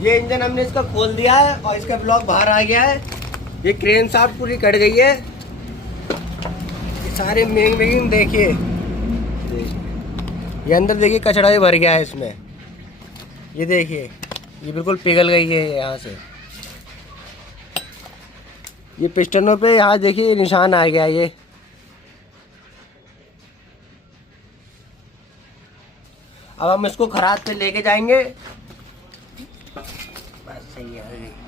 ये इंजन हमने इसका खोल दिया है और इसका ब्लॉक बाहर आ गया है। ये क्रेन शाफ्ट पूरी कट गई है। ये सारे मेन देखिए, ये अंदर देखिए कचड़ा भी भर गया है इसमें। ये देखिए ये बिल्कुल पिघल गई है यहाँ से। ये पिस्टनों पे यहाँ देखिए निशान आ गया ये। अब हम इसको खराद पे लेके जाएंगे। बस सही है।